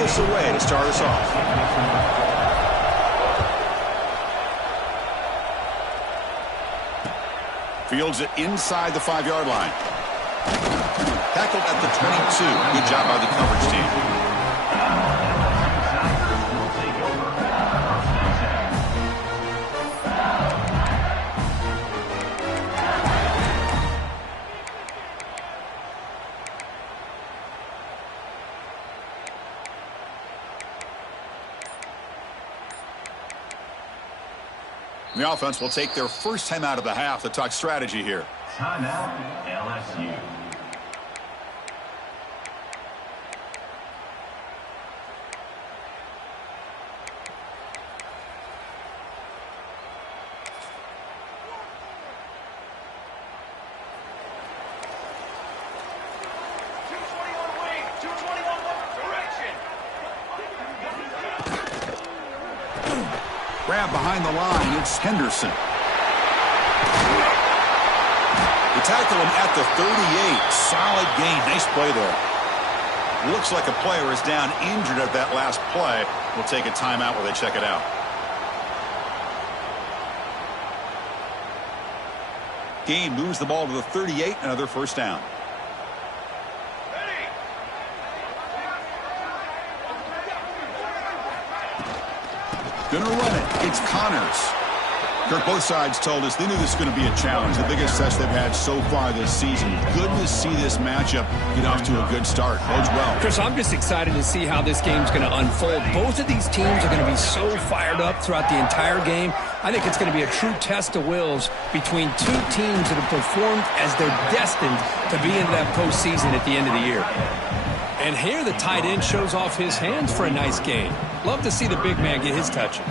this away to start us off. Fields it inside the 5-yard line. Tackled at the 22. Good job by the coverage team. The offense will take their first time out of the half to talk strategy here. Timeout, LSU. Grab behind the line, it's Henderson. They tackle him at the 38. Solid gain. Nice play there. Looks like a player is down injured at that last play. We'll take a timeout while they check it out. Gain moves the ball to the 38. Another first down. Gonna run it. It's Connors. Kirk, both sides told us they knew this was going to be a challenge. The biggest test they've had so far this season. Good to see this matchup get off to a good start. Bodes well. Chris, I'm just excited to see how this game's going to unfold. Both of these teams are going to be so fired up throughout the entire game. I think it's going to be a true test of wills between two teams that have performed as they're destined to be into that postseason at the end of the year. And here the tight end shows off his hands for a nice gain. Love to see the big man get his touches.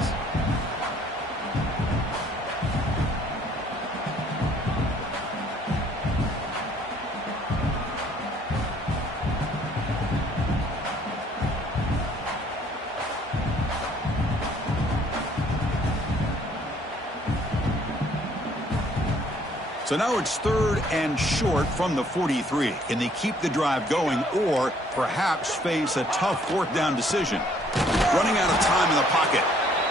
So now it's 3rd and short from the 43. Can they keep the drive going or perhaps face a tough 4th down decision? Running out of time in the pocket.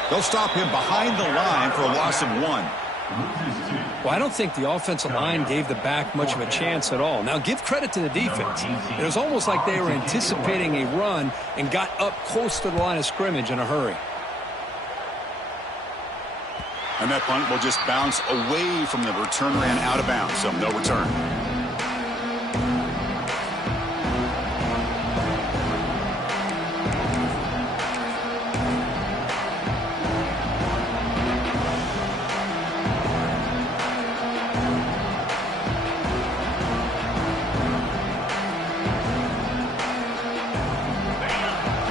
They'll stop him behind the line for a loss of 1. Well, I don't think the offensive line gave the back much of a chance at all. Now, give credit to the defense. It was almost like they were anticipating a run and got up close to the line of scrimmage in a hurry. And that punt will just bounce away from the returner and out of bounds, so no return.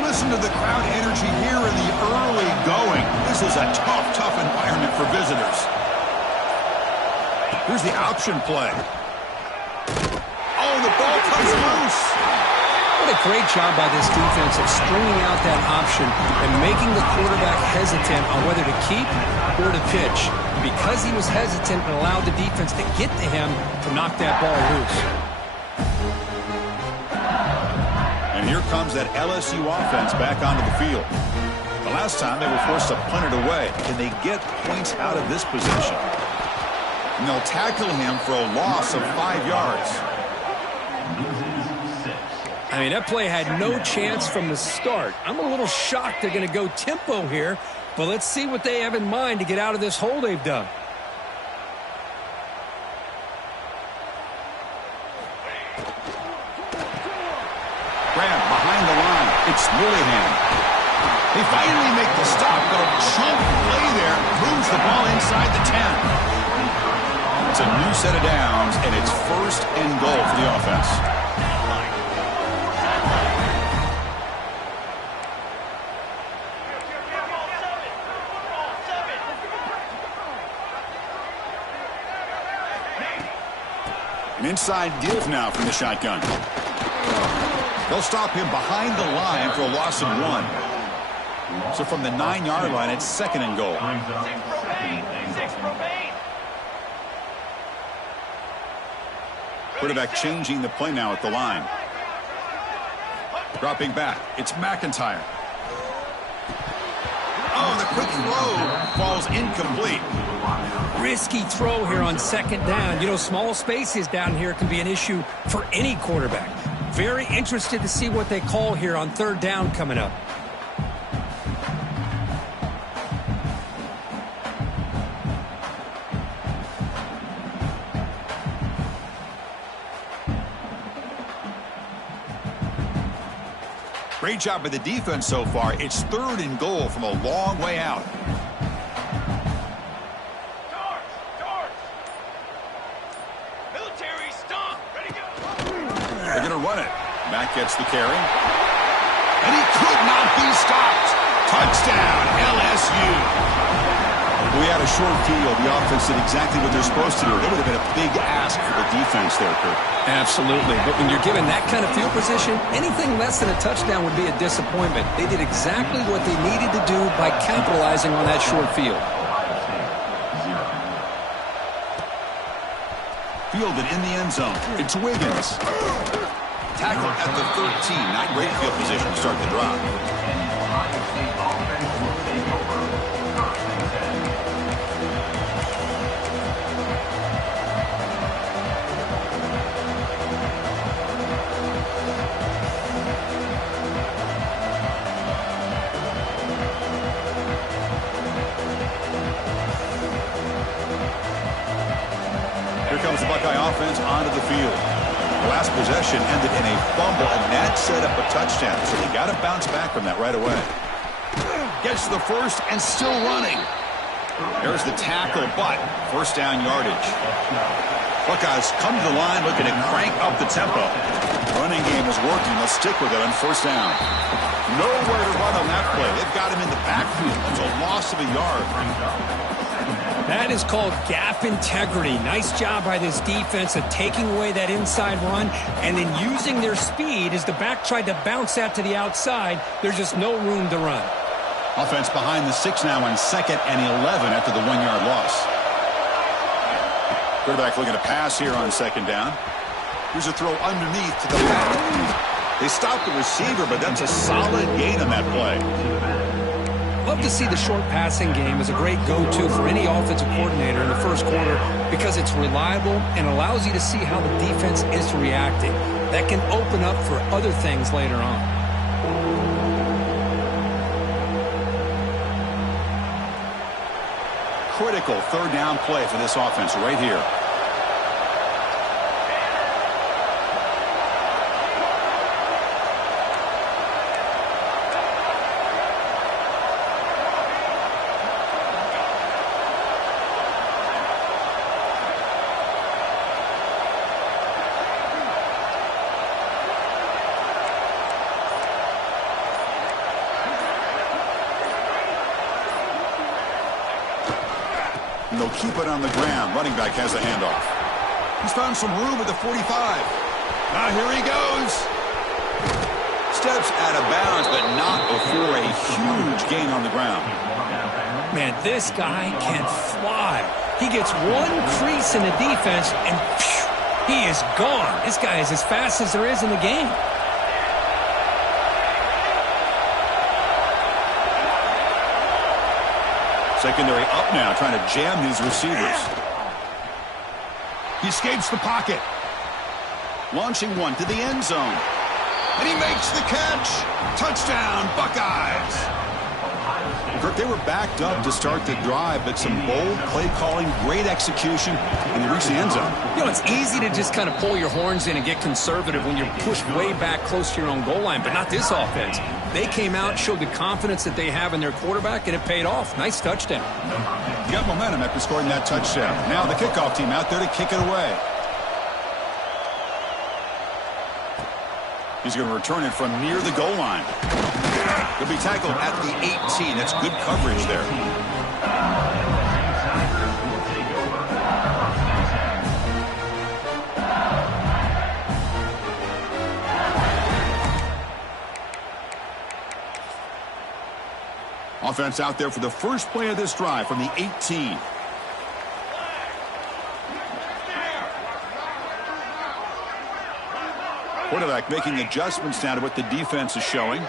Listen to the crowd energy here in the early going. This is a tough environment for visitors. Here's the option play. Oh, the ball comes loose. What a great job by this defense of stringing out that option and making the quarterback hesitant on whether to keep or to pitch. Because he was hesitant and allowed the defense to get to him to knock that ball loose. And here comes that LSU offense back onto the field. The last time they were forced to punt it away. Can they get points out of this possession? And they'll tackle him for a loss of 5 yards. I mean, that play had no chance from the start. I'm a little shocked they're going to go tempo here, but let's see what they have in mind to get out of this hole they've done. Grab behind the line. It's Willingham. They finally make the stop, but a chunk play there moves the ball inside the 10. It's a new set of downs, and it's 1st and goal for the offense. An inside give now from the shotgun. They'll stop him behind the line for a loss of 1. So from the 9-yard line, it's 2nd and goal. Quarterback changing the play now at the line. Dropping back, it's McIntyre. Oh, the quick throw falls incomplete. Risky throw here on second down. You know, small spaces down here can be an issue for any quarterback. Very interested to see what they call here on third down coming up. Great job by the defense so far. It's 3rd and goal from a long way out. Military stomp. Ready to go. They're going to run it. Mack gets the carry. And he could not be stopped. Touchdown, LSU. We had a short field. The offense did exactly what they're supposed to do. It would have been a big ask for the defense there, Kurt. Absolutely. But when you're given that kind of field position, anything less than a touchdown would be a disappointment. They did exactly what they needed to do by capitalizing on that short field. Fielded in the end zone. It's Wiggins. Tackled at the 13. Not great field position to start the drive. Here comes the Buckeye offense onto the field. The last possession ended in a fumble, and that set up a touchdown. So they got to bounce back from that right away. Gets the first and still running. There's the tackle, but first down yardage. Buckeyes come to the line looking to crank up the tempo. Running game is working. They'll stick with it on first down. Nowhere to run on that play. They've got him in the backfield. It's a loss of a yard. That is called gap integrity. Nice job by this defense of taking away that inside run and then using their speed as the back tried to bounce that to the outside. There's just no room to run. Offense behind the 6 now on 2nd and 11 after the 1-yard loss. Quarterback looking to pass here on 2nd down. Here's a throw underneath to the back. They stopped the receiver, but that's a solid gain on that play. Love to see the short passing game as a great go-to for any offensive coordinator in the first quarter because it's reliable and allows you to see how the defense is reacting. That can open up for other things later on. Critical 3rd down play for this offense right here. And they'll keep it on the ground. Running back has a handoff. He's found some room at the 45. Now here he goes. Steps out of bounds, but not before a huge gain on the ground. Man, this guy can fly. He gets one crease in the defense, and phew, he is gone. This guy is as fast as there is in the game. Secondary up now, trying to jam these receivers. He escapes the pocket. Launching one to the end zone. And he makes the catch. Touchdown, Buckeyes. Kirk, they were backed up to start the drive, but some bold play calling, great execution, and they reached the end zone. You know, it's easy to just kind of pull your horns in and get conservative when you're pushed way back close to your own goal line, but not this offense. They came out, showed the confidence that they have in their quarterback, and it paid off. Nice touchdown. You got momentum after scoring that touchdown. Now the kickoff team out there to kick it away. He's going to return it from near the goal line. He'll be tackled at the 18. That's good coverage there. Offense out there for the first play of this drive from the 18. Quarterback making adjustments now to what the defense is showing.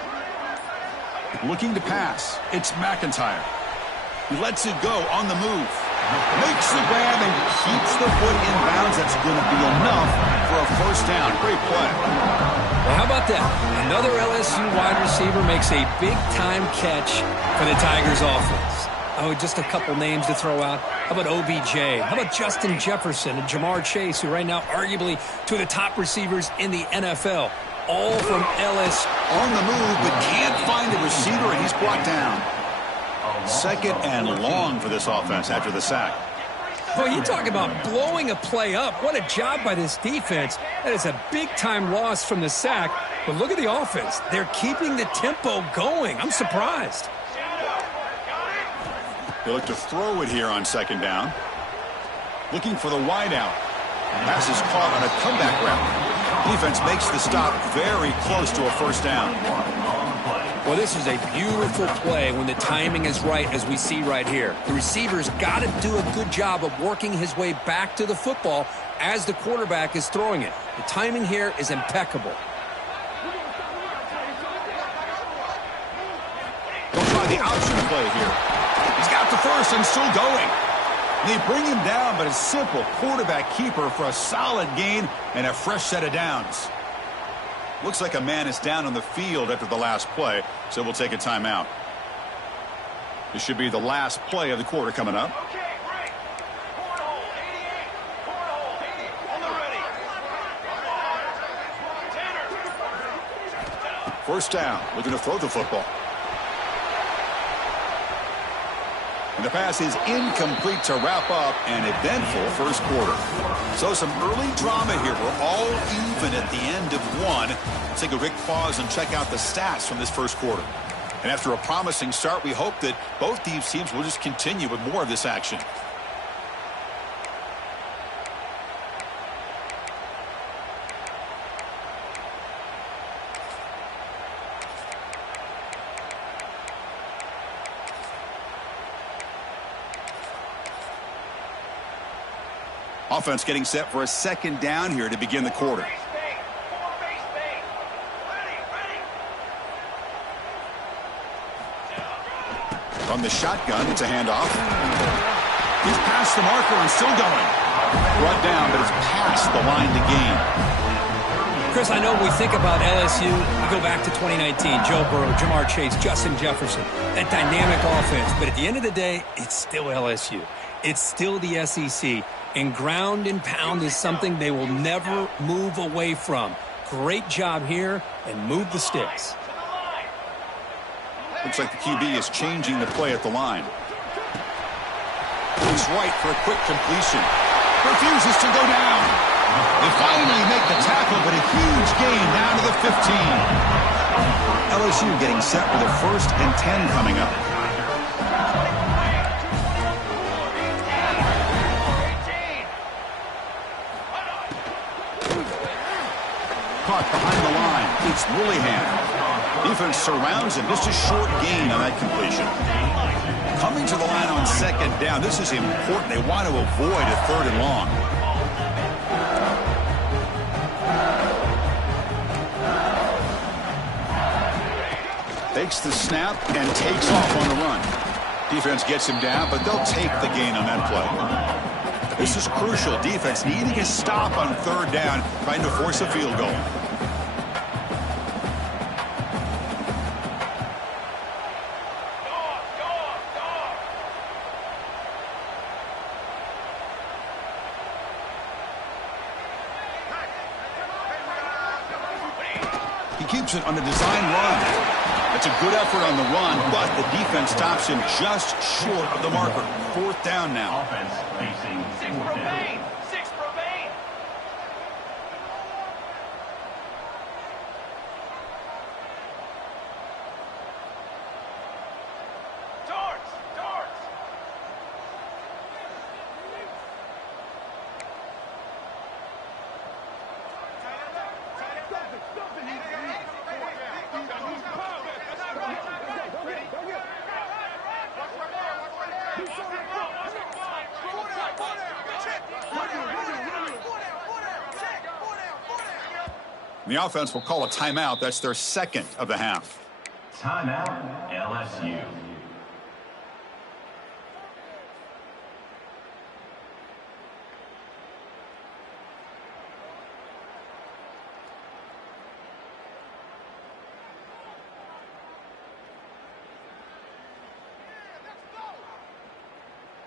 Looking to pass. It's McIntyre. He lets it go on the move. Makes the grab and keeps the foot in bounds. That's going to be enough for a first down. Great play. Well, how about that? Another LSU wide receiver makes a big-time catch for the Tigers offense. Oh, just a couple names to throw out. How about OBJ? How about Justin Jefferson and Jamar Chase, who right now arguably two of the top receivers in the NFL, all from LSU. On the move, but can't find a receiver, and he's brought down. Second and long for this offense after the sack. Well, you talk about blowing a play up. What a job by this defense. That is a big-time loss from the sack. But look at the offense. They're keeping the tempo going. I'm surprised. They look to throw it here on second down. Looking for the wideout. Pass is caught on a comeback route. Defense makes the stop very close to a first down. Well, this is a beautiful play when the timing is right, as we see right here. The receiver's got to do a good job of working his way back to the football as the quarterback is throwing it. The timing here is impeccable. They'll try the option play here. He's got the first and still going. They bring him down, but a simple quarterback keeper for a solid gain and a fresh set of downs. Looks like a man is down on the field after the last play, so we'll take a timeout. This should be the last play of the quarter coming up. Okay, break. Cornhole, 88. Cornhole, 88. On the ready. Tanner. First down, looking to throw the football. And the pass is incomplete to wrap up an eventful first quarter. So some early drama here. We're all even at the end of one. Let's take a quick pause and check out the stats from this first quarter. And after a promising start, we hope that both these teams will just continue with more of this action. Offense getting set for a second down here to begin the quarter. From the shotgun, it's a handoff. He's past the marker and still going. Brought down, but it's past the line to gain. Chris, I know when we think about LSU, we go back to 2019, Joe Burrow, Jamar Chase, Justin Jefferson, that dynamic offense. But at the end of the day, it's still LSU. It's still the SEC. And ground and pound is something they will never move away from. Great job here, and move the sticks. Looks like the QB is changing the play at the line. He's right for a quick completion. Refuses to go down. They finally make the tackle, but a huge gain down to the 15. LSU getting set with a 1st and 10 coming up. Caught behind the line. It's Willingham. Defense surrounds him. Just a short gain on that completion. Coming to the line on second down. This is important. They want to avoid a 3rd and long. Takes the snap and takes off on the run. Defense gets him down, but they'll take the gain on that play. This is crucial. Defense needing a stop on 3rd down, trying to force a field goal. He keeps it on a design run. That's a good effort on the run, but the defense stops him just short of the marker. 4th down now. Offense facing 6 remain. 6 remain. Darts. Darts. The offense will call a timeout. That's their second of the half. Timeout, LSU.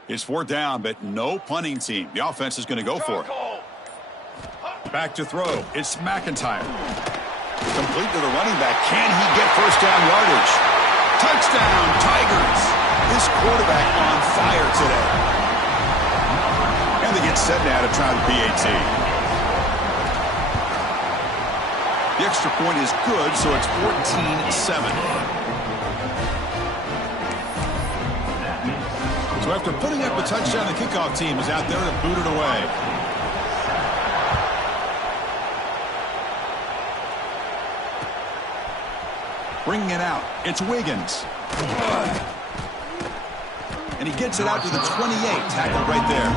It's 4th down, but no punting team. The offense is going to go for it. Back to throw. It's McIntyre. Complete to the running back. Can he get first down yardage? Touchdown, Tigers. This quarterback on fire today. And they get set now to try the PAT. The extra point is good, so it's 14-7. So after putting up a touchdown, the kickoff team is out there to boot it away. Bringing it out, it's Wiggins. And he gets it out to the 28, tackled right there.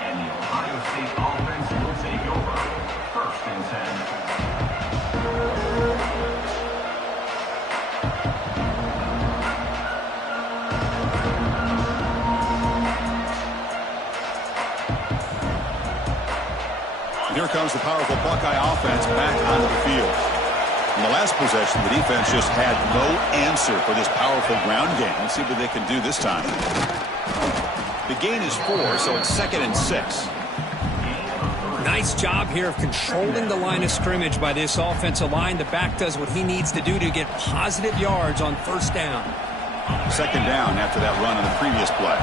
And the Ohio State offense will take over. 1st and 10. Here comes the powerful Buckeye offense back onto the field. In the last possession, the defense just had no answer for this powerful ground game. Let's see what they can do this time. The gain is 4, so it's 2nd and 6. Nice job here of controlling the line of scrimmage by this offensive line. The back does what he needs to do to get positive yards on 1st down. 2nd down after that run on the previous play.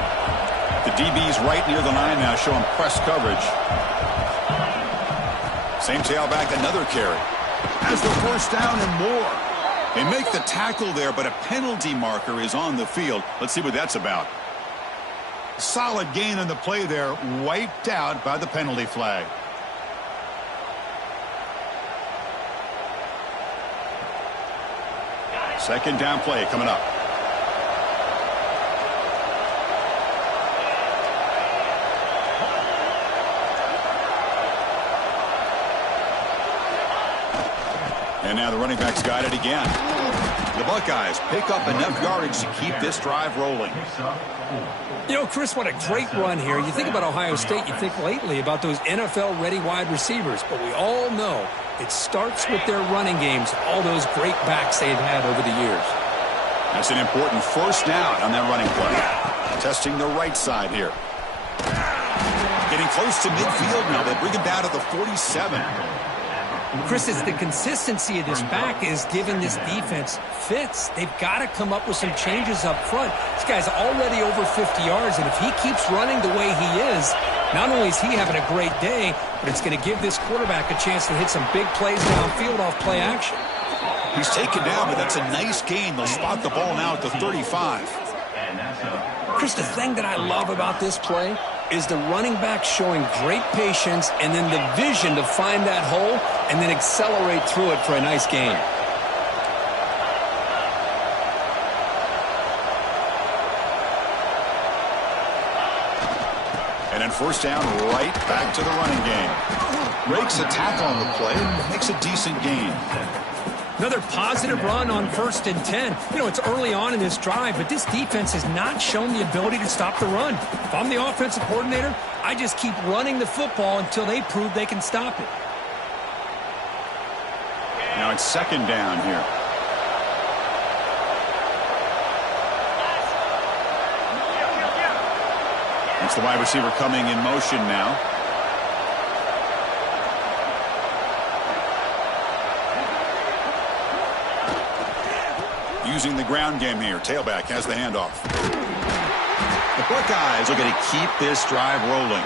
The DB's right near the line now, showing press coverage. Same tailback, another carry. Has the 1st down and more. They make the tackle there, but a penalty marker is on the field. Let's see what that's about. Solid gain on the play there, wiped out by the penalty flag. Second down play coming up. And now the running back's got it again. The Buckeyes pick up enough yardage to keep this drive rolling. You know, Chris, what a great run here. You think about Ohio State, you think lately about those NFL-ready wide receivers. But we all know it starts with their running games, all those great backs they've had over the years. That's an important 1st down on that running play. Testing the right side here. Getting close to midfield now. They bring him down to the 47. Chris, it's the consistency of this back is giving this defense fits. They've got to come up with some changes up front. This guy's already over 50 yards, and if he keeps running the way he is, not only is he having a great day, but it's going to give this quarterback a chance to hit some big plays downfield off play action. He's taken down, but that's a nice gain. They'll spot the ball now at the 35. Chris, the thing that I love about this play is the running back showing great patience and then the vision to find that hole and then accelerate through it for a nice gain. And then 1st down, right back to the running game. Breaks a tackle on the play, makes a decent gain. Another positive run on 1st and 10. You know, it's early on in this drive, but this defense has not shown the ability to stop the run. If I'm the offensive coordinator, I just keep running the football until they prove they can stop it. Now it's 2nd down here. It's the wide receiver coming in motion now. Using the ground game here. Tailback has the handoff. The Buckeyes are going to keep this drive rolling.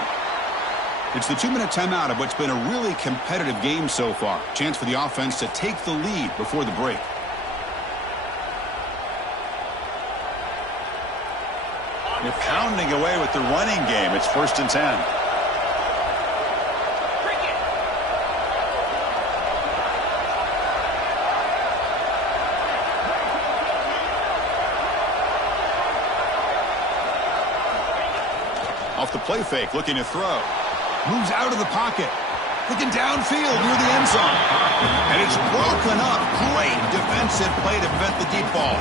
It's the 2-minute timeout of what's been a really competitive game so far. Chance for the offense to take the lead before the break. They're pounding away with the running game. It's 1st and 10. Off the play fake, looking to throw. Moves out of the pocket. Looking downfield near the end zone. And it's broken up. Great defensive play to prevent the deep ball.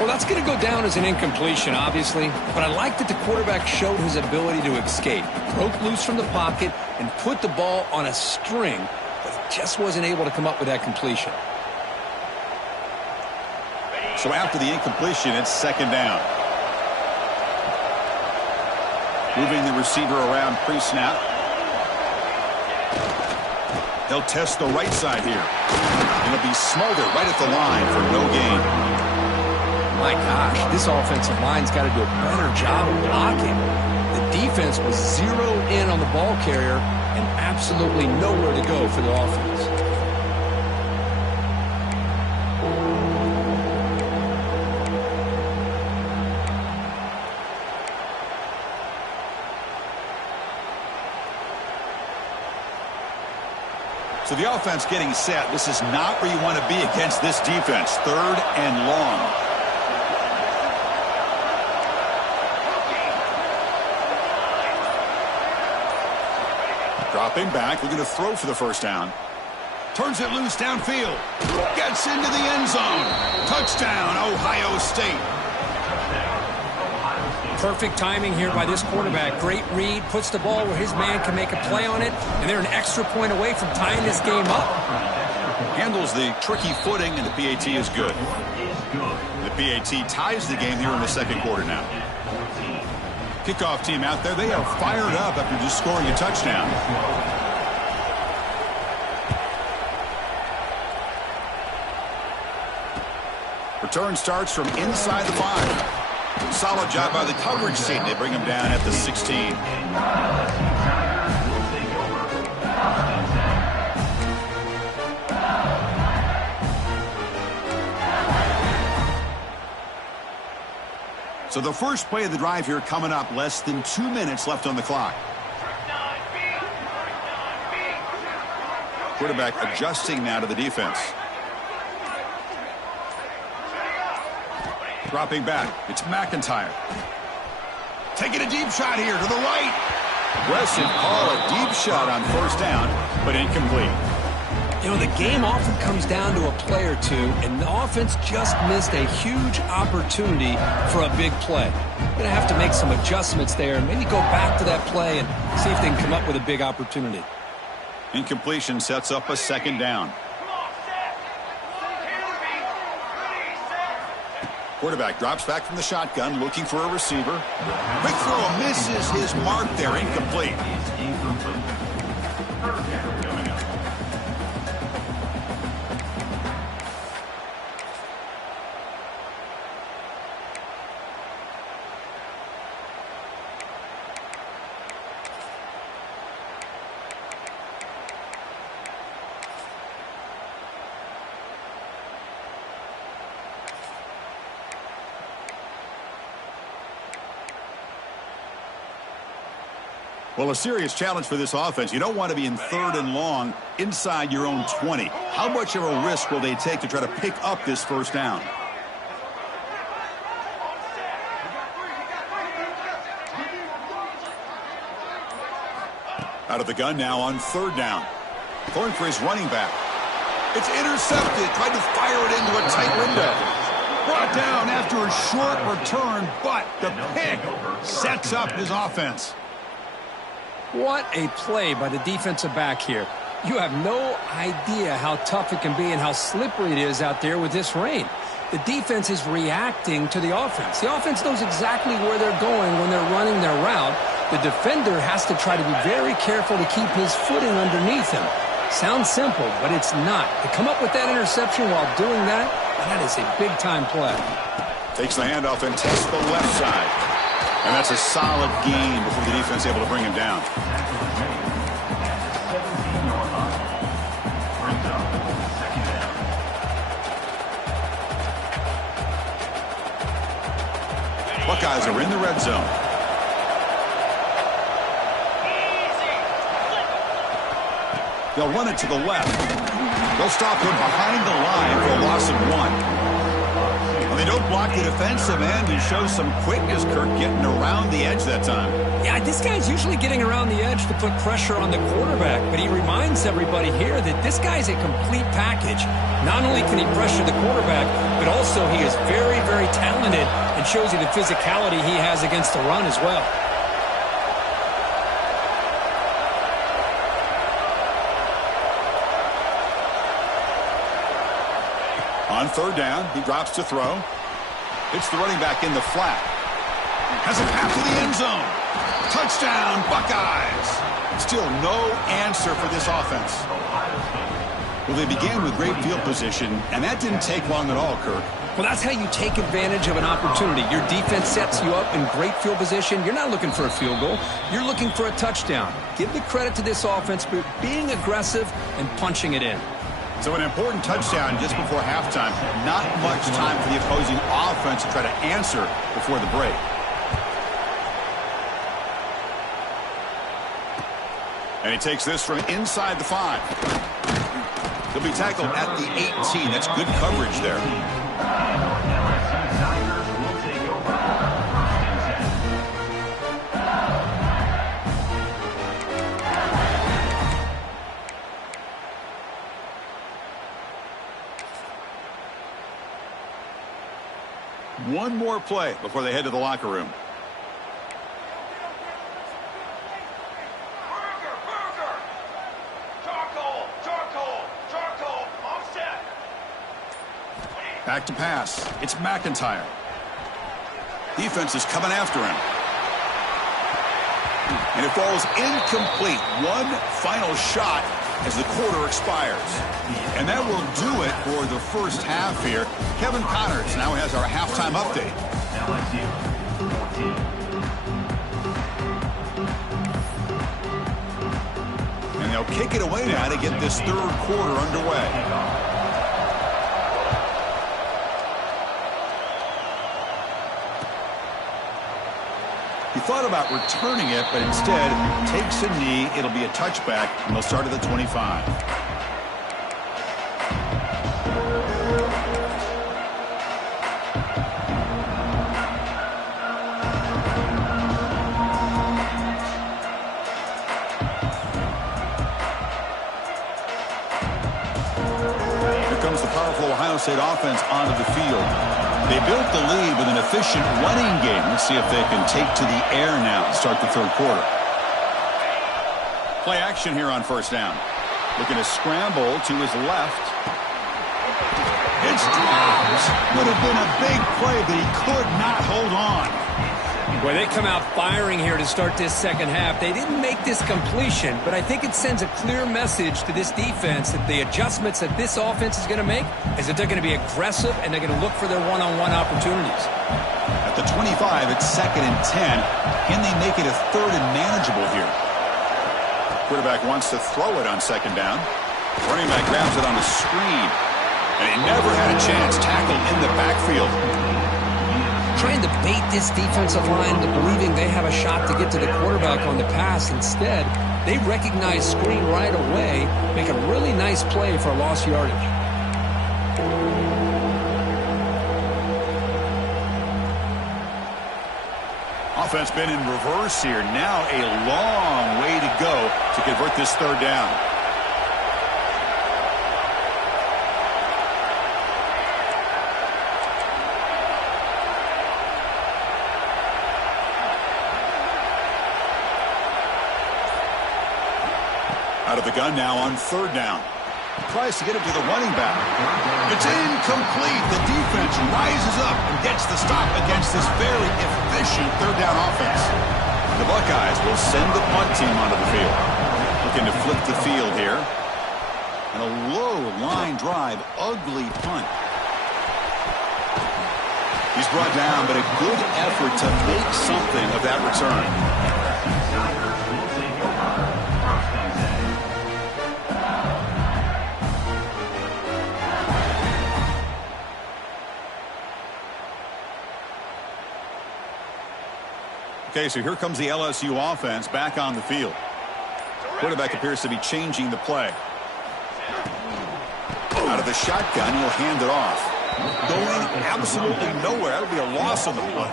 Well, that's going to go down as an incompletion, obviously, but I like that the quarterback showed his ability to escape, broke loose from the pocket, and put the ball on a string, but he just wasn't able to come up with that completion. So after the incompletion, it's second down. Moving the receiver around pre-snap. They'll test the right side here. It'll be Smolder right at the line for no gain. My gosh, this offensive line's got to do a better job of blocking. The defense was zeroed in on the ball carrier and absolutely nowhere to go for the offense. So the offense getting set. This is not where you want to be against this defense. Third and long. Dropping back, looking to throw for the first down. Turns it loose downfield. Gets into the end zone. Touchdown, Ohio State. Perfect timing here by this quarterback. Great read, puts the ball where his man can make a play on it, and they're an extra point away from tying this game up. Handles the tricky footing, and the PAT is good. The PAT ties the game here in the second quarter now. Kickoff team out there, they are fired up after just scoring a touchdown. Return starts from inside the 5. Solid job by the coverage team. They bring him down at the 16. So the first play of the drive here coming up. Less than 2 minutes left on the clock. Quarterback adjusting now to the defense. Dropping back. It's McIntyre. Taking a deep shot here to the right. Aggressive call, a deep shot on first down, but incomplete. You know, the game often comes down to a play or two, and the offense just missed a huge opportunity for a big play. Going to have to make some adjustments there and maybe go back to that play and see if they can come up with a big opportunity. Incompletion sets up a second down. Quarterback drops back from the shotgun, looking for a receiver. Quick throw misses his mark there, incomplete. Well, a serious challenge for this offense. You don't want to be in third and long inside your own 20. How much of a risk will they take to try to pick up this first down? Out of the gun now on third down. Going for his running back. It's intercepted. Tried to fire it into a tight window. Brought down after a short return, but the pick sets up his offense. What a play by the defensive back here. You have no idea how tough it can be and how slippery it is out there with this rain. The defense is reacting to the offense. The offense knows exactly where they're going when they're running their route. The defender has to try to be very careful to keep his footing underneath him. Sounds simple, but it's not. To come up with that interception while doing that, that is a big-time play. Takes the handoff and tests the left side. And that's a solid gain before the defense able to bring him down. Buckeyes are in the red zone. They'll run it to the left. They'll stop him behind the line for a loss of 1. They don't block the defensive end and show some quickness, Kirk, getting around the edge that time. Yeah, this guy's usually getting around the edge to put pressure on the quarterback, but he reminds everybody here that this guy's a complete package. Not only can he pressure the quarterback, but also he is very, very talented and shows you the physicality he has against the run as well. On third down, he drops to throw. It's the running back in the flat. Has a pass to the end zone. Touchdown, Buckeyes. Still no answer for this offense. Well, they began with great field position, and that didn't take long at all, Kirk. Well, that's how you take advantage of an opportunity. Your defense sets you up in great field position. You're not looking for a field goal. You're looking for a touchdown. Give the credit to this offense for being aggressive and punching it in. So an important touchdown just before halftime. Not much time for the opposing offense to try to answer before the break. And he takes this from inside the 5. He'll be tackled at the 18. That's good coverage there. One more play before they head to the locker room. Back to pass. It's McIntyre. Defense is coming after him. And it falls incomplete. One final shot as the quarter expires. And that will do it for the first half here. Kevin Connors now has our halftime update. And they'll kick it away now to get this third quarter underway. He thought about returning it, but instead takes a knee. It'll be a touchback, and they'll start at the 25. Here comes the powerful Ohio State offense onto the field. They built the lead with an efficient running game. Let's see if they can take to the air now and start the third quarter. Play action here on first down. Looking to scramble to his left. It's dropped. Would have been a big play, but he could not hold on. Well, they come out firing here to start this second half. They didn't make this completion, but I think it sends a clear message to this defense that the adjustments that this offense is going to make is that they're going to be aggressive and they're going to look for their one-on-one opportunities. At the 25, it's 2nd and 10. Can they make it a third and manageable here? Quarterback wants to throw it on second down. Running back grabs it on a screen. And he never had a chance. Tackled in the backfield. Trying to bait this defensive line into believing they have a shot to get to the quarterback on the pass. Instead, they recognize screen right away, make a really nice play for lost yardage. Offense been in reverse here. Now a long way to go to convert this third down. Out of the gun now on third down. Tries to get it to the running back. It's incomplete. The defense rises up and gets the stop against this very efficient third down offense. The Buckeyes will send the punt team onto the field. Looking to flip the field here. And a low line drive, ugly punt. He's brought down, but a good effort to make something of that return. Okay, so here comes the LSU offense back on the field. Quarterback appears to be changing the play. Out of the shotgun, he'll hand it off. going absolutely nowhere. That would be a loss on the play.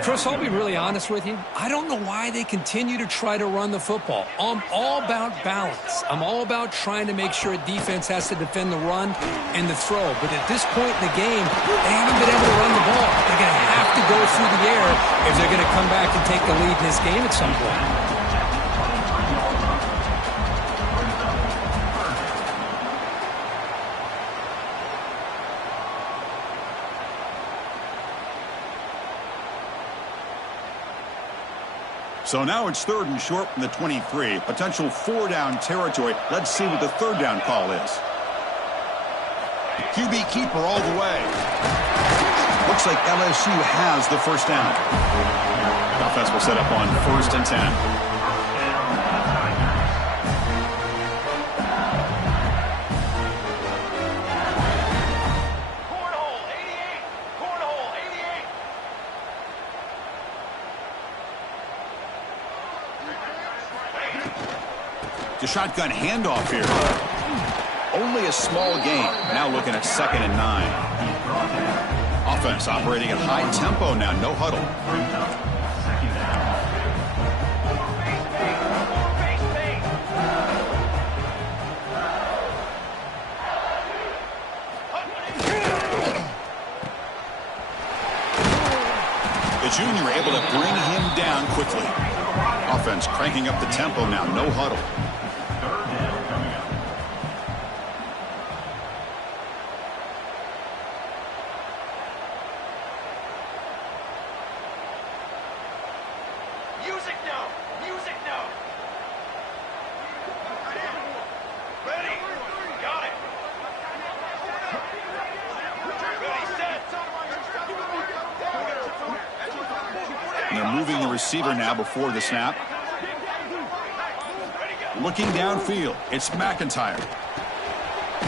Chris, I'll be really honest with you. I don't know why they continue to try to run the football. I'm all about balance. I'm all about trying to make sure a defense has to defend the run and the throw. But at this point in the game, they haven't been able to run the ball. They're going to have to go through the air if they're going to come back and take the lead in this game at some point. So now it's 3rd and short from the 23. Potential 4-down territory. Let's see what the 3rd down call is. QB keeper all the way. Looks like LSU has the first down. Offense will set up on 1st and 10. The shotgun handoff here. Only a small gain. Now looking at 2nd and 9. Offense operating at high tempo now. No huddle. The junior able to bring him down quickly. Offense cranking up the tempo now. No huddle. They're moving the receiver now before the snap. Looking downfield. It's McIntyre.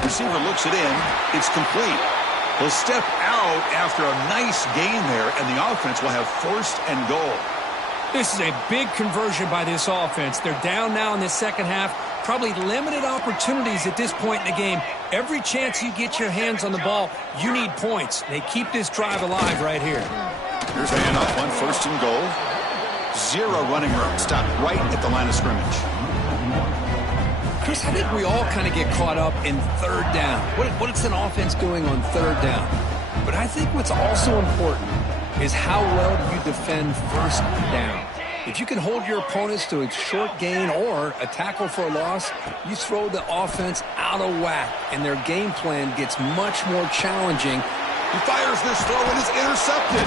Receiver looks it in. It's complete. He'll step out after a nice gain there, and the offense will have 1st and goal. This is a big conversion by this offense. They're down now in the second half. Probably limited opportunities at this point in the game. Every chance you get your hands on the ball, you need points. They keep this drive alive right here. Here's a handoff on 1st and goal. 0 running room. Stopped right at the line of scrimmage. Chris, I think we all kind of get caught up in 3rd down. What's an offense doing on 3rd down? But I think what's also important is how well do you defend 1st down. If you can hold your opponents to a short gain or a tackle for a loss, you throw the offense out of whack, and their game plan gets much more challenging. He fires this throw and is intercepted.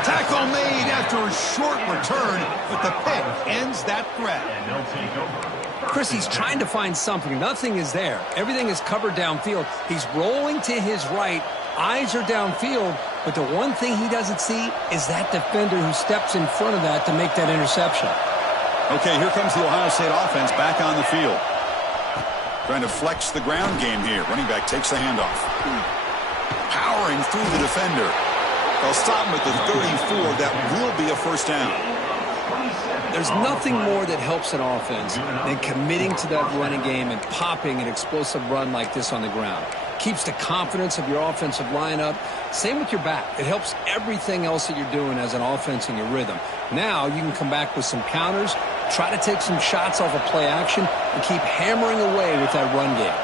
Tackle made after a short return, but the pick ends that threat. Chris, he's trying to find something. Nothing is there. Everything is covered downfield. He's rolling to his right. Eyes are downfield, but the one thing he doesn't see is that defender who steps in front of that to make that interception. Okay, here comes the Ohio State offense back on the field. Trying to flex the ground game here. Running back takes the handoff. Powering through the defender. They'll stop him at the 34. That will be a 1st down. There's nothing more that helps an offense than committing to that running game and popping an explosive run like this on the ground. Keeps the confidence of your offensive lineup. Same with your back. It helps everything else that you're doing as an offense in your rhythm. Now you can come back with some counters, try to take some shots off of play action, and keep hammering away with that run game.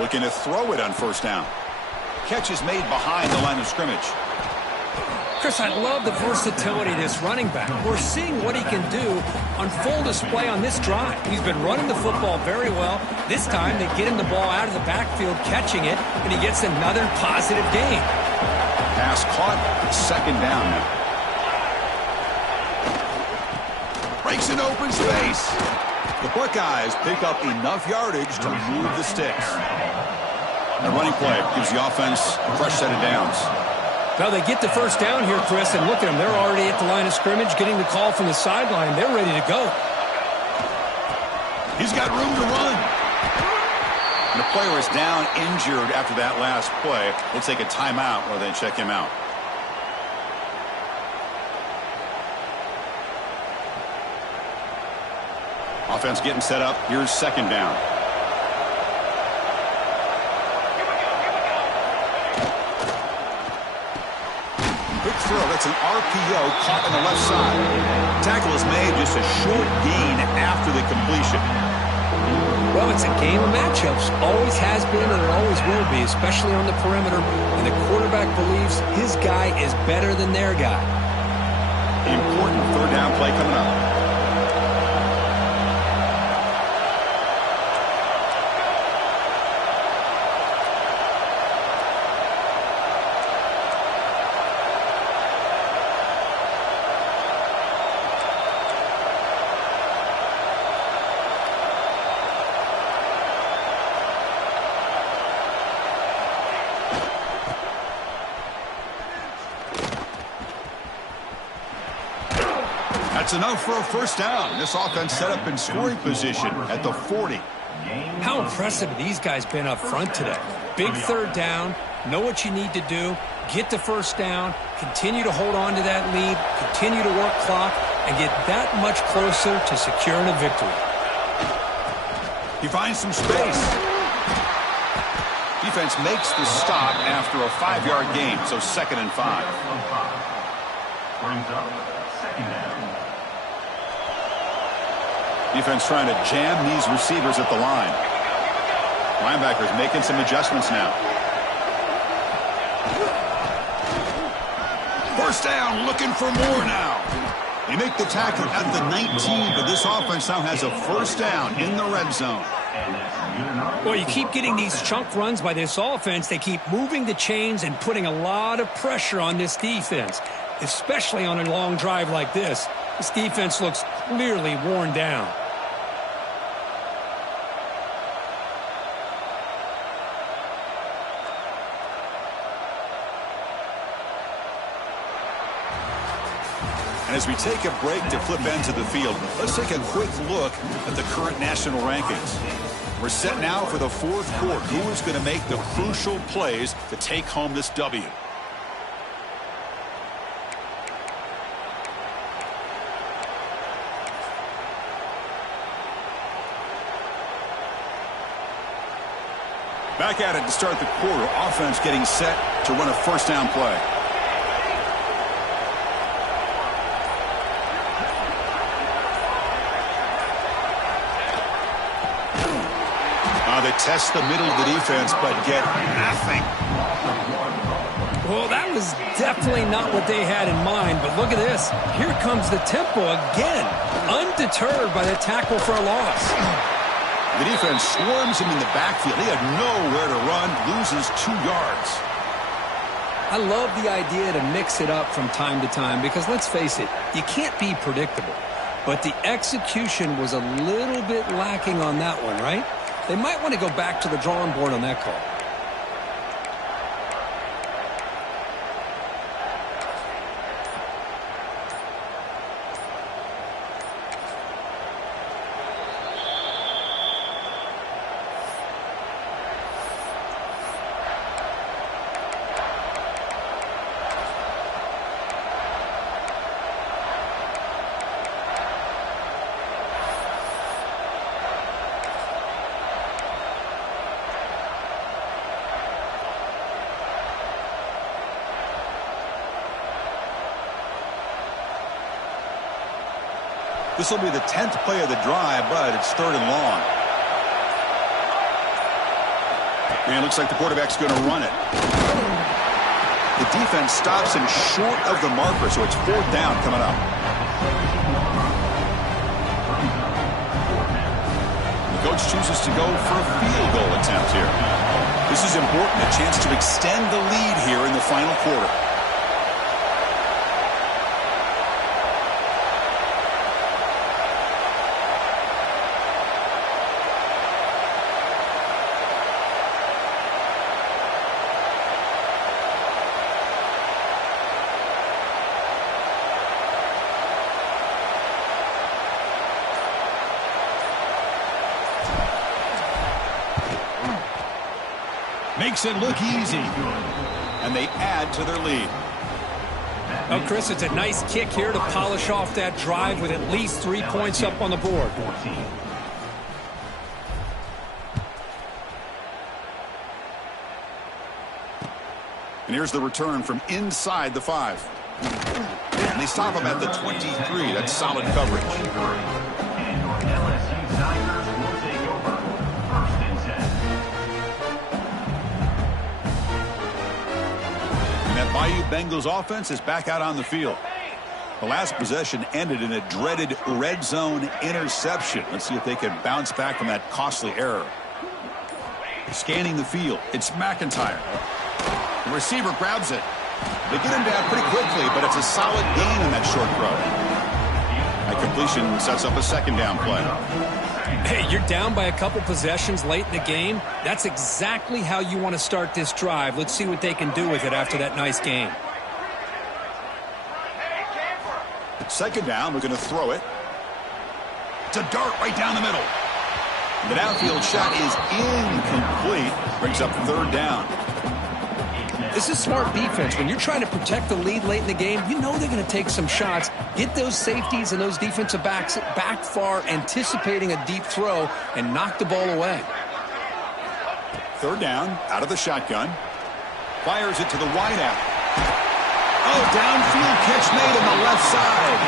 Looking to throw it on 1st down. Catch is made behind the line of scrimmage. Chris, I love the versatility of this running back. We're seeing what he can do on full display on this drive. He's been running the football very well. This time they get him the ball out of the backfield, catching it, and he gets another positive gain. Pass caught, 2nd down now. Breaks an open space. The Buckeyes pick up enough yardage to move the sticks. The running play gives the offense a fresh set of downs. Now they get the 1st down here, Chris, and look at them. They're already at the line of scrimmage, getting the call from the sideline. They're ready to go. He's got room to run. And the player is down injured after that last play. We'll take a timeout while they check him out. Offense getting set up. Here's 2nd down. That's an RPO caught on the left side. Tackle is made, just a short gain after the completion. Well, it's a game of matchups. Always has been and it always will be, especially on the perimeter. And the quarterback believes his guy is better than their guy. Important third down play coming up. That's enough for a first down. This offense set up in scoring position at the 40. How impressive these guys been up front today. Big third down, know what you need to do, get the first down, continue to hold on to that lead, continue to work clock, and get that much closer to securing a victory. He finds some space. Defense makes the stop after a 5-yard gain, so 2nd and 5. Brings up 2nd down. Defense trying to jam these receivers at the line. Linebackers making some adjustments now. First down, looking for more now. They make the tackle at the 19, but this offense now has a first down in the red zone. Well, you keep getting these chunk runs by this offense. They keep moving the chains and putting a lot of pressure on this defense, especially on a long drive like this. This defense looks clearly worn down. And as we take a break to flip into the field, let's take a quick look at the current national rankings. We're set now for the fourth quarter. Who is going to make the crucial plays to take home this W? Back at it to start the quarter. Offense getting set to run a first down play. They test the middle of the defense, but get nothing. Well, that was definitely not what they had in mind, but look at this. Here comes the tempo again, undeterred by the tackle for a loss. The defense swarms him in the backfield. He had nowhere to run, loses 2 yards. I love the idea to mix it up from time to time because, let's face it, you can't be predictable. But the execution was a little bit lacking on that one, right? They might want to go back to the drawing board on that call. This will be the 10th play of the drive, but it's 3rd and long. And it looks like the quarterback's going to run it. The defense stops him short of the marker, so it's 4th down coming up. The coach chooses to go for a field goal attempt here. This is important, a chance to extend the lead here in the final quarter. Makes it look easy. And they add to their lead. Oh, Chris, it's a nice kick here to polish off that drive with at least 3 points up on the board. And here's the return from inside the 5. they stop him at the 23. That's solid coverage. And your LSU Tigers will take over. First and 10. And that Bayou Bengals offense is back out on the field. The last possession ended in a dreaded red zone interception. Let's see if they can bounce back from that costly error. Scanning the field, it's McIntyre. The receiver grabs it. They get him down pretty quickly, but it's a solid gain in that short throw. That completion sets up a second down play. Hey, you're down by a couple possessions late in the game. That's exactly how you want to start this drive. Let's see what they can do with it after that nice game. Second down, we're going to throw it. It's a dart right down the middle. The downfield shot is incomplete. Brings up third down. This is smart defense. When you're trying to protect the lead late in the game, you know they're going to take some shots, get those safeties and those defensive backs back far, anticipating a deep throw, and knock the ball away. Third down, out of the shotgun. Fires it to the wideout. Oh, downfield catch made on the left side.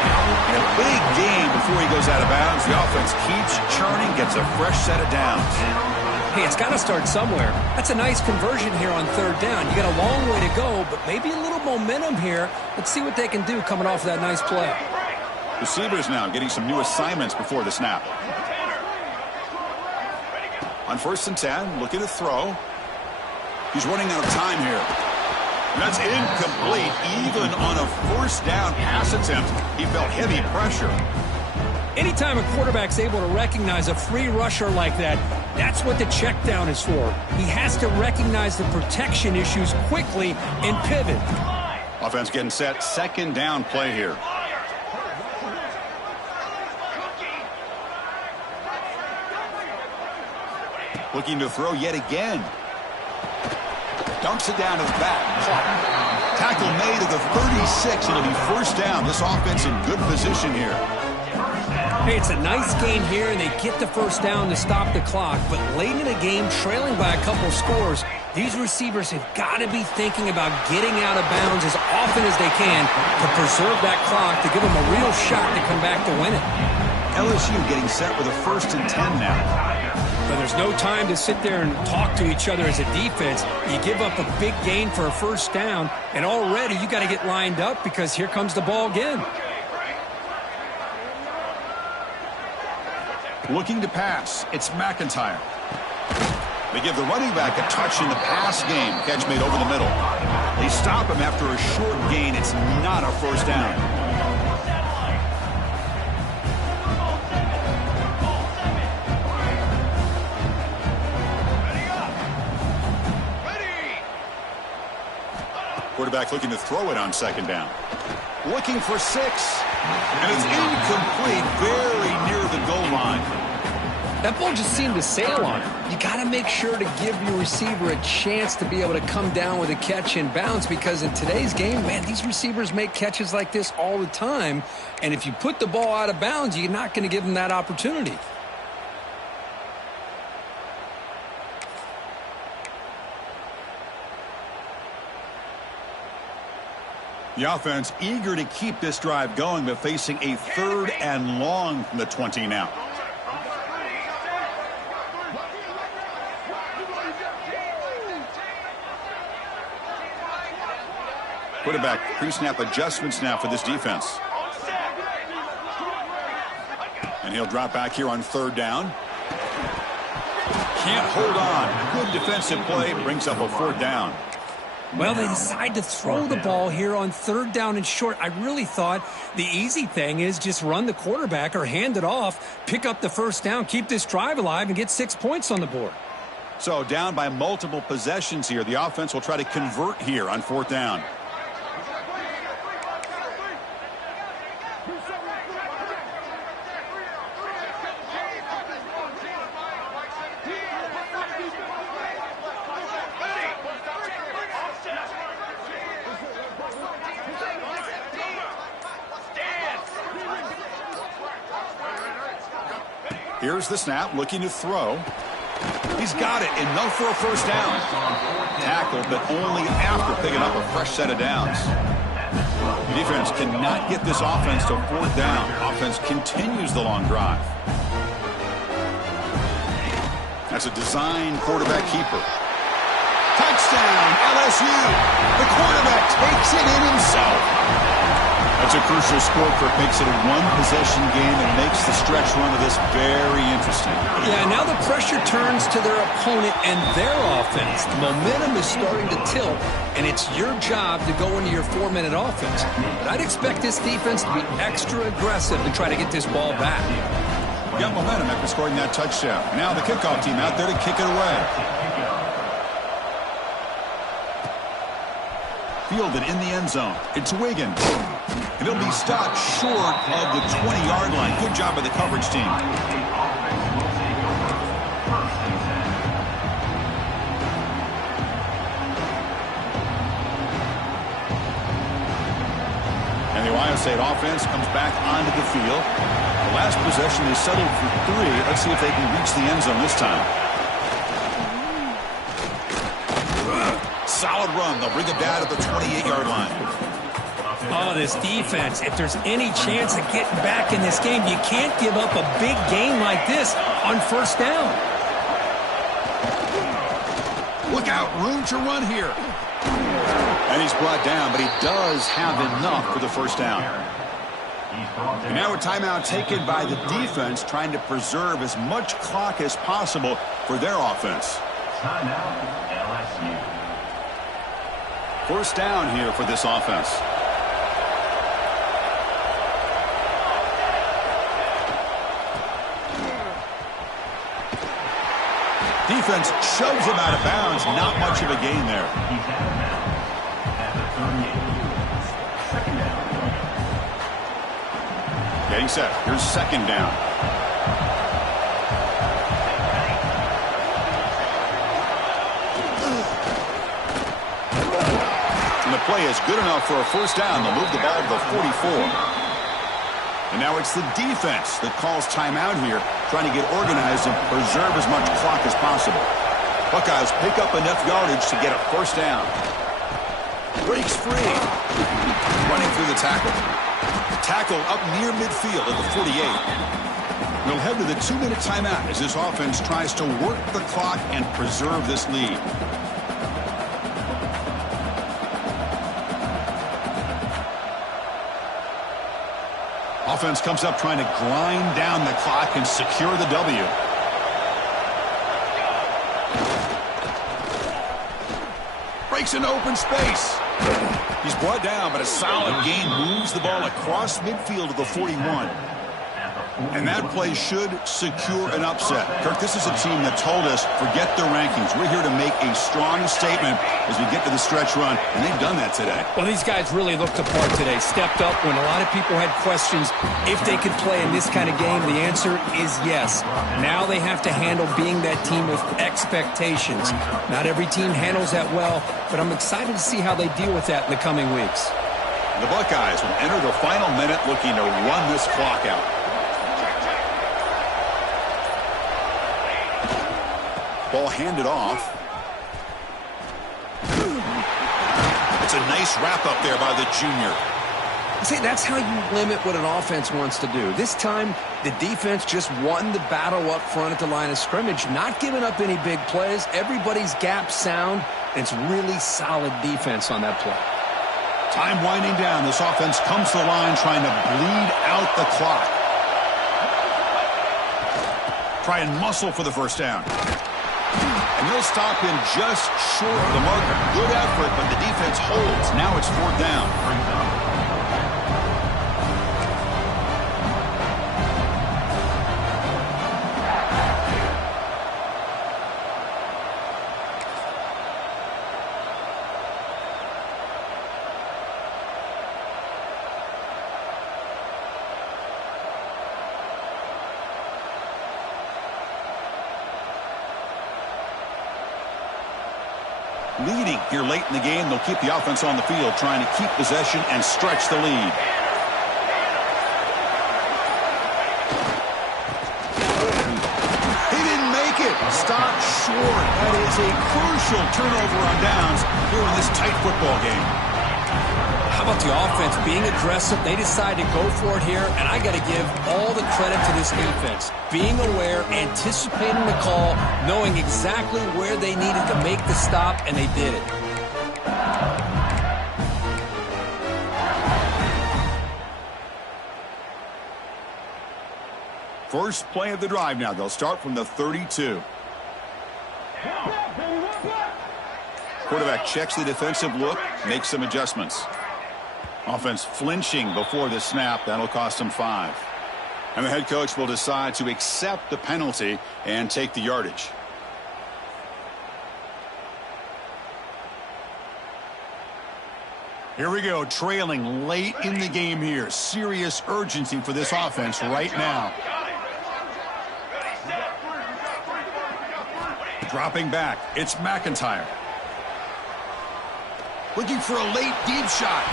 And a big gain before he goes out of bounds. The offense keeps churning, gets a fresh set of downs. Hey, it's got to start somewhere. That's a nice conversion here on third down. You got a long way to go, but maybe a little momentum here. Let's see what they can do coming off of that nice play. Receivers now getting some new assignments before the snap. On first and 10, looking to throw. He's running out of time here. That's incomplete. Even on a first down pass attempt, he felt heavy pressure. Anytime a quarterback's able to recognize a free rusher like that, that's what the check down is for. He has to recognize the protection issues quickly and pivot. Offense getting set. Second down play here. Looking to throw yet again. Dumps it down to the back. Tackle made at the 36. It'll be first down. This offense in good position here. Hey, it's a nice game here, and they get the first down to stop the clock. But late in the game, trailing by a couple scores, these receivers have got to be thinking about getting out of bounds as often as they can to preserve that clock, to give them a real shot to come back to win it. LSU getting set with a first and 10 now. But there's no time to sit there and talk to each other as a defense. You give up a big gain for a first down, and already you got to get lined up because here comes the ball again. Looking to pass. It's McIntyre. They give the running back a touch in the pass game. Catch made over the middle. They stop him after a short gain. It's not a first down. Quarterback looking to throw it on second down. Looking for 6. And it's incomplete, very near the goal line. That ball just seemed to sail on it. You got to make sure to give your receiver a chance to be able to come down with a catch and bounce, because in today's game, man, these receivers make catches like this all the time. And if you put the ball out of bounds, you're not going to give them that opportunity. The offense eager to keep this drive going, but facing a third and long from the 20 now. Quarterback pre-snap adjustments now for this defense. And he'll drop back here on third down. Can't hold on. Good defensive play, brings up a fourth down. Well, they decide to throw the ball here on third down and short. I really thought the easy thing is just run the quarterback or hand it off, pick up the first down, keep this drive alive, and get 6 points on the board. So down by multiple possessions here. The offense will try to convert here on fourth down. Here's the snap, looking to throw. He's got it, enough for a first down. Tackled, but only after picking up a fresh set of downs. The defense cannot get this offense to fourth down. Offense continues the long drive. That's a design quarterback keeper. Touchdown, LSU. The quarterback takes it in himself. That's a crucial score for makes it a one-possession game and makes the stretch run of this very interesting. Yeah, now the pressure turns to their opponent and their offense. The momentum is starting to tilt, and it's your job to go into your 4-minute offense. But I'd expect this defense to be extra aggressive to try to get this ball back. Got momentum after scoring that touchdown. Now the kickoff team out there to kick it away. Fielded in the end zone. It's Wiggins. And it'll be stopped short of the 20-yard line. Good job by the coverage team. And the Ohio State offense comes back onto the field. The last possession is settled for 3. Let's see if they can reach the end zone this time. Solid run. They'll bring it down to the 28-yard line. Oh, this defense, if there's any chance of getting back in this game, you can't give up a big game like this on first down. Look out, room to run here. And he's brought down, but he does have enough for the first down. And now a timeout taken by the defense, trying to preserve as much clock as possible for their offense. Timeout, LSU. First down here for this offense. Defense shoves him out of bounds. Not much of a gain there. He's out of bounds at the 38. Second down. Getting set. Here's second down. And the play is good enough for a first down. They'll move the ball to the 44. And now it's the defense that calls timeout here, trying to get organized and preserve as much clock as possible. Buckeyes pick up enough yardage to get a first down. Breaks free. Running through the tackle. Tackle up near midfield at the 48. They'll head to the 2-minute timeout as this offense tries to work the clock and preserve this lead. Offense comes up trying to grind down the clock and secure the W. Breaks into open space. He's brought down, but a solid gain moves the ball across midfield to the 41. And that play should secure an upset. Kirk, this is a team that told us, forget the rankings. We're here to make a strong statement as we get to the stretch run, and they've done that today. Well, these guys really looked the part today. Stepped up when a lot of people had questions if they could play in this kind of game. The answer is yes. Now they have to handle being that team with expectations. Not every team handles that well, but I'm excited to see how they deal with that in the coming weeks. The Buckeyes will enter the final minute looking to run this clock out. Ball handed off. It's a nice wrap up there by the junior. See, that's how you limit what an offense wants to do. This time, the defense just won the battle up front at the line of scrimmage, not giving up any big plays. Everybody's gap sound, and it's really solid defense on that play. Time winding down. This offense comes to the line trying to bleed out the clock. Try and muscle for the first down. And they'll stop him just short of the marker. Good effort, but the defense holds. Now it's fourth down. Leading here late in the game, they'll keep the offense on the field, trying to keep possession and stretch the lead. He didn't make it. Stopped short. That is a crucial turnover on downs here in this tight football game. How How about the offense being aggressive? They decide to go for it here, and I got to give all the credit to this defense. Being aware, anticipating the call, knowing exactly where they needed to make the stop, and they did it. First play of the drive now. They'll start from the 32. Quarterback checks the defensive look, makes some adjustments. Offense flinching before the snap. That'll cost them 5. And the head coach will decide to accept the penalty and take the yardage. Here we go, trailing late in the game here. Serious urgency for this offense right now. Dropping back, it's McIntyre. Looking for a late deep shot.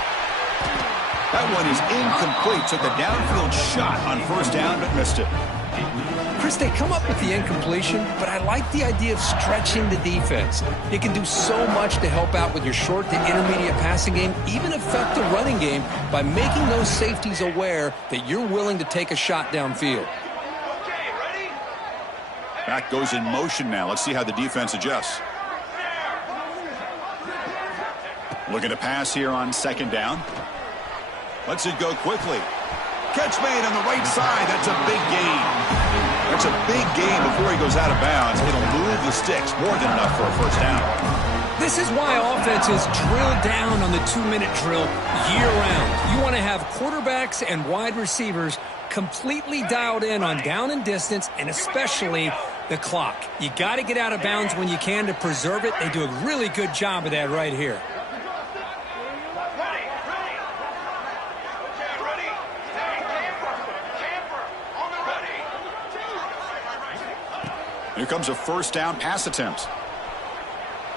That one is incomplete. Took a downfield shot on first down, but missed it. Chris, they come up with the incompletion, but I like the idea of stretching the defense. It can do so much to help out with your short to intermediate passing game, even affect the running game by making those safeties aware that you're willing to take a shot downfield. Back goes in motion now. Let's see how the defense adjusts. Looking to pass here on second down. Lets it go quickly. Catch made on the right side. That's a big gain. That's a big gain before he goes out of bounds. It'll move the sticks. More than enough for a first down. This is why offenses drill down on the 2-minute drill year-round. You want to have quarterbacks and wide receivers completely dialed in on down and distance, and especially the clock. You got to get out of bounds when you can to preserve it. They do a really good job of that right here. Here comes a first down pass attempt.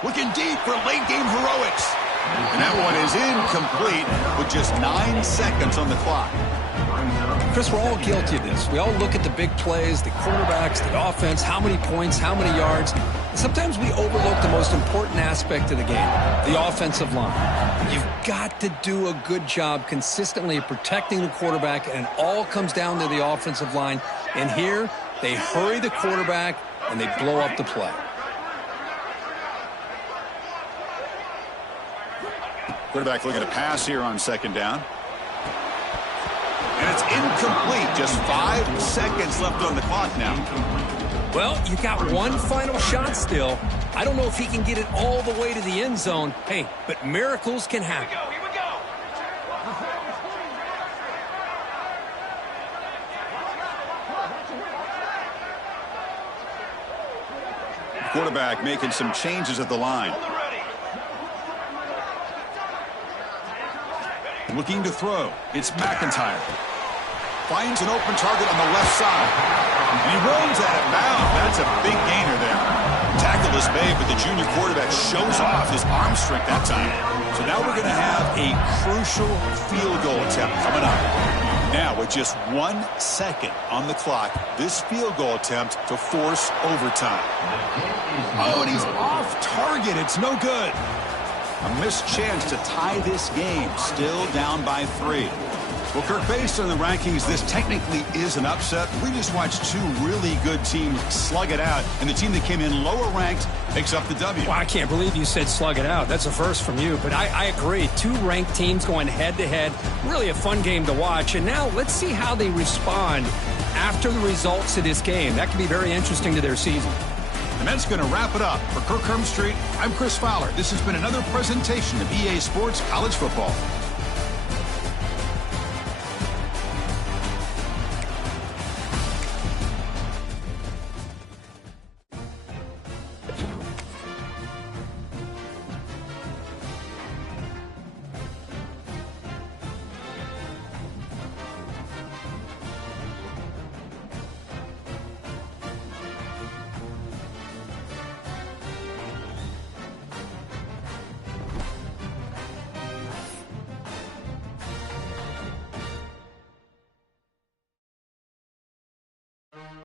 Looking deep for late game heroics. And that one is incomplete with just 9 seconds on the clock. Chris, we're all guilty of this. We all look at the big plays, the quarterbacks, the offense, how many points, how many yards. And sometimes we overlook the most important aspect of the game, the offensive line. You've got to do a good job consistently protecting the quarterback, and it all comes down to the offensive line. And here, they hurry the quarterback, and they blow up the play. Quarterback looking to pass here on second down. And it's incomplete. Just 5 seconds left on the clock now. Well, you got one final shot still. I don't know if he can get it all the way to the end zone. Hey, but miracles can happen. Quarterback making some changes at the line. Looking to throw. It's McIntyre. Finds an open target on the left side. And he rolls out of bounds. That's a big gainer there. Tackle is made, but the junior quarterback shows off his arm strength that time. So now we're going to have a crucial field goal attempt coming up. Now, with just 1 second on the clock, this field goal attempt to force overtime. Oh, and he's off target. It's no good. A missed chance to tie this game. Still down by 3. Well, Kirk, based on the rankings, this technically is an upset. We just watched 2 really good teams slug it out, and the team that came in lower ranked picks up the W. Well, I can't believe you said slug it out. That's a first from you, but I agree. 2 ranked teams going head-to-head. Really a fun game to watch. And now let's see how they respond after the results of this game. That could be very interesting to their season. And that's going to wrap it up. For Kirk Herbstreit, I'm Chris Fowler. This has been another presentation of EA Sports College Football.